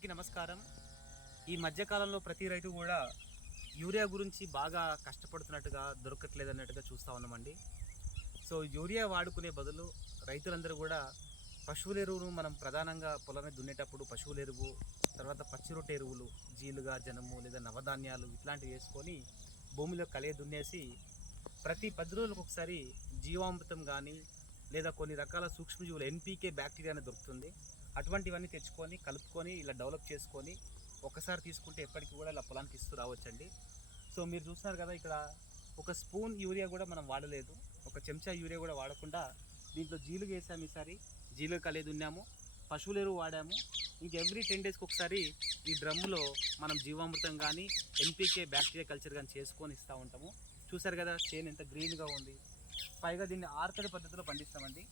అందరికీ నమస్కారం. ఈ మధ్యకాలంలో ప్రతి రైతు కూడా యూరియా గురించి బాగా కష్టపడుతున్నట్టుగా దొరకట్లేదన్నట్టుగా చూస్తూ ఉన్నామండి. సో యూరియా వాడుకునే బదులు రైతులందరూ కూడా పశువుల ఎరువును మనం ప్రధానంగా పొలమే దున్నేటప్పుడు పశువుల ఎరువు, తర్వాత పచ్చి రొట్టె ఎరువులు, జీలుగా, జనము లేదా నవధాన్యాలు ఇట్లాంటివి వేసుకొని భూమిలో కలియ దున్నేసి ప్రతి 10 రోజులకు ఒకసారి జీవామృతం కానీ లేదా కొన్ని రకాల సూక్ష్మజీవులు ఎన్పీకే బ్యాక్టీరియా అనేది దొరుకుతుంది. అటువంటివన్నీ తెచ్చుకొని కలుపుకొని ఇలా డెవలప్ చేసుకొని ఒకసారి తీసుకుంటే ఎప్పటికీ కూడా ఇలా పొలానికి ఇస్తూ రావచ్చండి. సో మీరు చూస్తున్నారు కదా, ఇక్కడ ఒక స్పూన్ యూరియా కూడా మనం వాడలేదు, ఒక చెంచా యూరియా కూడా వాడకుండా దీంట్లో జీలుగా వేసాము. ఈసారి జీలుగా కలిగి దున్నాము, పశువుల ఎరువు వాడాము. ఇంక ఎవ్రీ 10 డేస్కి ఒకసారి ఈ డ్రమ్ములో మనం జీవామృతం కానీ ఎన్పీకే బ్యాక్టీరియా కల్చర్ కానీ చేసుకొని ఇస్తూ ఉంటాము. చూసారు కదా చేను ఎంత గ్రీన్గా ఉంది. పైగా దీన్ని ఆర్తడి పద్ధతిలో పండిస్తామండి.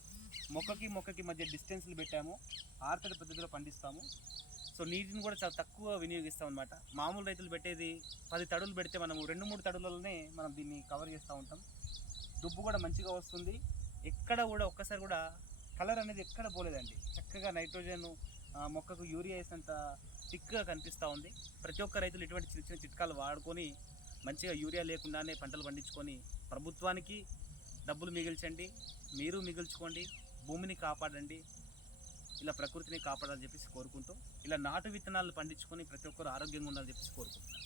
మొక్కకి మధ్య డిస్టెన్స్లు పెట్టాము, ఆర్తడి పద్ధతిలో పండిస్తాము. సో నీటిని కూడా చాలా తక్కువ వినియోగిస్తాం అనమాట. మామూలు రైతులు పెట్టేది 10 తడులు పెడితే మనము 2-3 తడులలోనే మనం దీన్ని కవర్ చేస్తూ ఉంటాం. దుబ్బు కూడా మంచిగా వస్తుంది. ఎక్కడ కూడా ఒక్కసారి కూడా కలర్ అనేది ఎక్కడ పోలేదండి. చక్కగా నైట్రోజన్ మొక్కకు యూరియా వేసినంత థిక్గా కనిపిస్తూ ఉంది. ప్రతి ఒక్క రైతులు ఇటువంటి చిన్న చిన్న చిట్కాలు వాడుకొని మంచిగా యూరియా లేకుండానే పంటలు పండించుకొని ప్రభుత్వానికి డబ్బులు మిగిల్చండి, మీరు మిగిల్చుకోండి, భూమిని కాపాడండి, ఇలా ప్రకృతిని కాపాడాలని చెప్పేసి కోరుకుంటూ ఇలా నాటు విత్తనాలు పండించుకొని ప్రతి ఒక్కరు ఆరోగ్యంగా ఉండాలని చెప్పేసి కోరుకుంటున్నాను.